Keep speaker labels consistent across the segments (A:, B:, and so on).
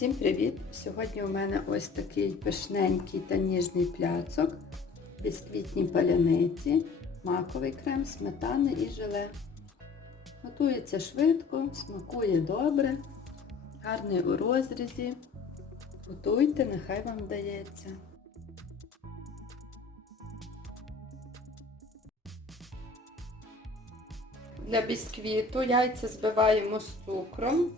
A: Всім привіт! Сьогодні у мене ось такий пишненький та ніжний пляцок, бісквітні паляниці, маковий крем, сметани і желе. Готується швидко, смакує добре, гарний у розрізі. Готуйте, нехай вам вдається. Для бісквіту яйця збиваємо з цукром.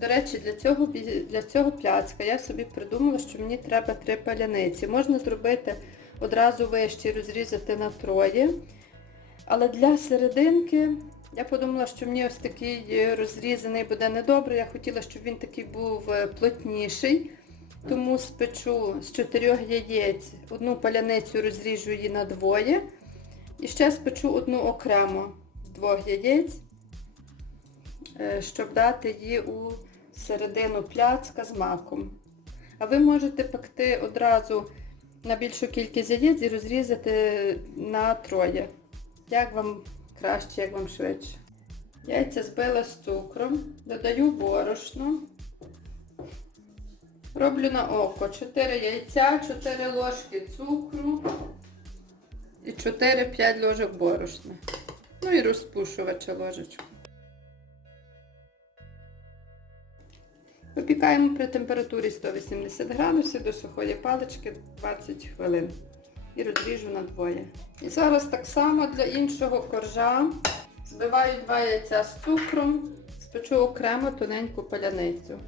A: До речі, для цього, для цього пляцка я собі придумала, що мені треба три паляниці. Можна зробити одразу вище і розрізати на троє. Але для серединки я подумала, що мені ось такий е, розрізаний буде недобре. Я хотіла, щоб він такий був е, плотніший. Тому спечу з чотирьох яєць одну паляницю розріжу її на двоє. І ще спечу одну окремо з двох яєць е, щоб дати її у середину пляцка з маком. А ви можете пекти одразу на більшу кількість яєць і розрізати на троє. Як вам краще, як вам швидше. Яйця збила з цукром, додаю борошно. Роблю на око 4 яйця, 4 ложки цукру і 4-5 ложок борошна. Ну і розпушувача ложечку. Випікаємо при температурі 180 градусів до сухої палички 20 хвилин. І розріжу на двоє. І зараз так само для іншого коржа збиваю два яйця з цукром, спечу окремо тоненьку паляницю.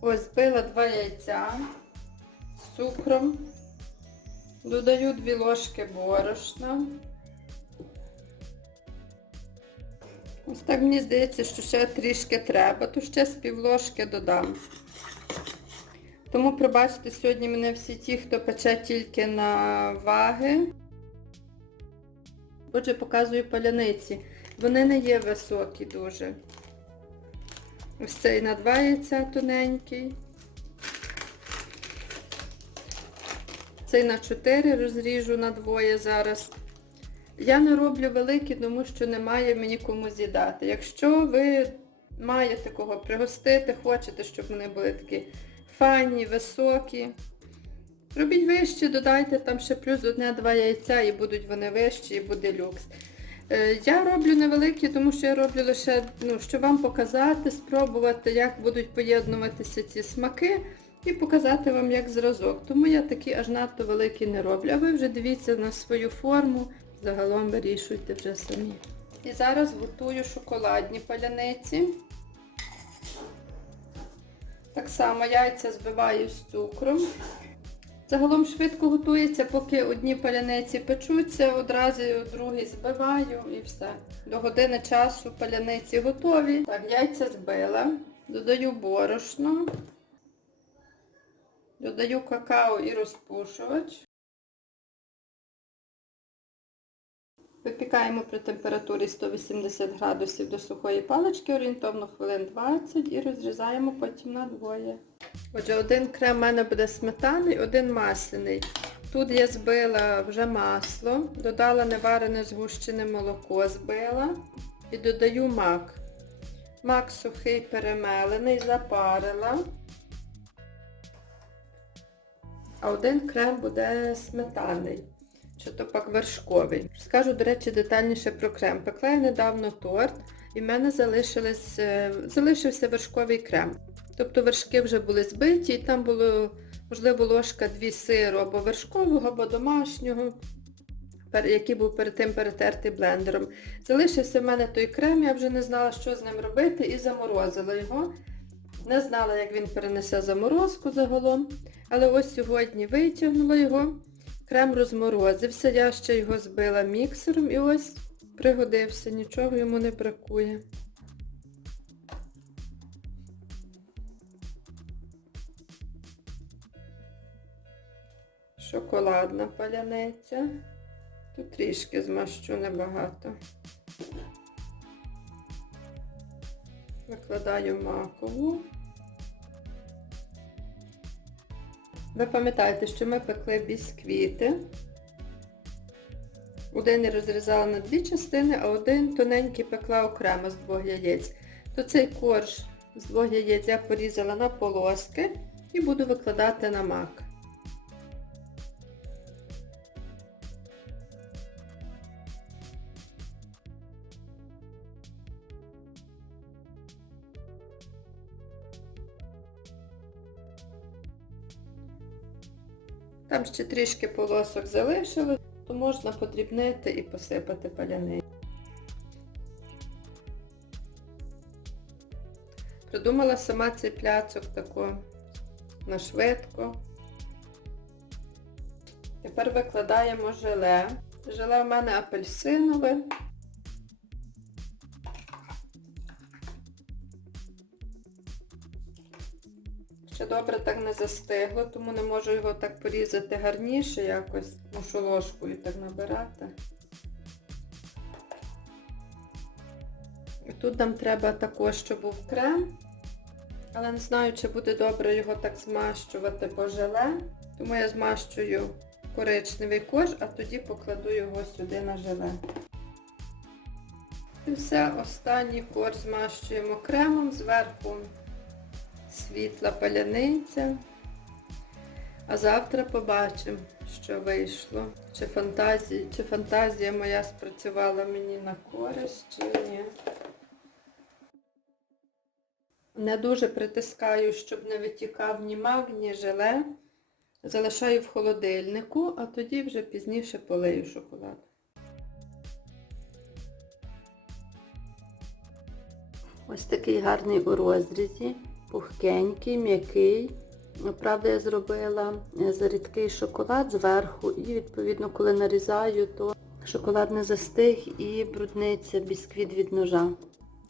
A: Ось збила два яйця з цукром. Додаю 2 ложки борошна. Ось так мені здається, що ще трішки треба, то ще з півложки додам. Тому пробачте, сьогодні мене всі ті, хто пече тільки на ваги. Отже, показую паляниці. Вони не є високі дуже. Ось цей на два яйця тоненький. Цей на 4 розріжу на двоє зараз. Я не роблю великі, тому що немає мені кому з'їдати. Якщо ви маєте кого пригостити, хочете, щоб вони були такі файні, високі, робіть вище, додайте там ще плюс одне-два яйця і будуть вони вищі, і буде люкс. Е, Я роблю невеликі, тому що я роблю лише, ну, щоб вам показати, спробувати, як будуть поєднуватися ці смаки і показати вам як зразок. Тому я такі аж надто великі не роблю. А ви вже дивіться на свою форму, загалом вирішуйте вже самі. І зараз готую шоколадні паляниці. Так само яйця збиваю з цукром. Загалом швидко готується, поки одні паляниці печуться, одразу другий збиваю і все. До години часу паляниці готові. Так, яйця збила. Додаю борошно. Додаю какао і розпушувач. Випікаємо при температурі 180 градусів до сухої палички, орієнтовно хвилин 20 і розрізаємо потім на двоє. Отже, один крем у мене буде сметаний, один масляний. Тут я збила вже масло, додала неварене згущене молоко, збила і додаю мак. Мак сухий перемелений, запарила. А один крем буде сметаний, пак вершковий. Скажу, до речі, детальніше про крем. Пекла я недавно торт і в мене е, залишився вершковий крем. Тобто вершки вже були збиті і там було, можливо, ложка дві сиру або вершкового, або домашнього, який був перед тим перетертий блендером. Залишився в мене той крем, я вже не знала, що з ним робити, і заморозила його. Не знала, як він перенесе заморозку загалом. Але ось сьогодні витягнула його, крем розморозився, я ще його збила міксером і ось пригодився, нічого йому не бракує. Шоколадна паляниця. Тут трішки змащу небагато. Викладаю макову. Ви пам'ятаєте, що ми пекли бісквіти. Один я розрізала на дві частини, а один тоненький пекла окремо з двох яєць. То цей корж з двох яєць я порізала на полоски і буду викладати на мак. Там ще трішки полосок залишили, то можна подрібнити і посипати паляни. Придумала сама цей пляцок тако на швидко. Тепер викладаємо желе. Желе в мене апельсинове. Ще добре так не застигло, тому не можу його так порізати гарніше якось. Мушу ложкою так набирати. І Тут нам треба також, щоб був крем. Але не знаю, чи буде добре його так змащувати по желе. Тому я змащую коричневий корж, а тоді покладу його сюди на желе. І все, останній корж змащуємо кремом, зверху світла паляниця. А завтра побачимо, що вийшло. Чи фантазія, чи фантазія моя спрацювала мені на користь, чи ні. Не дуже притискаю, щоб не витікав ні мак, ні желе. Залишаю в холодильнику, а тоді вже пізніше полию шоколад. Ось такий гарний у розрізі, пухкенький, м'який. Правда, я зробила е, зарідкий шоколад зверху і, відповідно, коли нарізаю, то шоколад не застиг і брудниться бісквіт від ножа.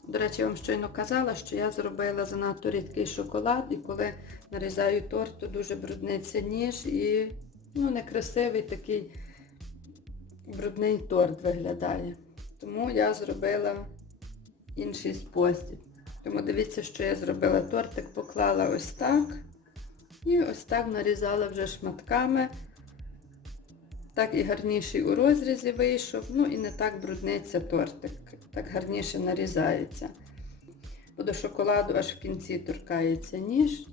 A: До речі, я вам щойно казала, що я зробила занадто рідкий шоколад, і коли нарізаю торт, то дуже брудниться ніж і ну, некрасивий такий брудний торт виглядає. Тому я зробила інший спосіб. Тому дивіться, що я зробила тортик, поклала ось так. І ось так нарізала вже шматками. Так і гарніший у розрізі вийшов, ну і не так брудниться тортик, так гарніше нарізається. Бо до шоколаду аж в кінці торкається ніж,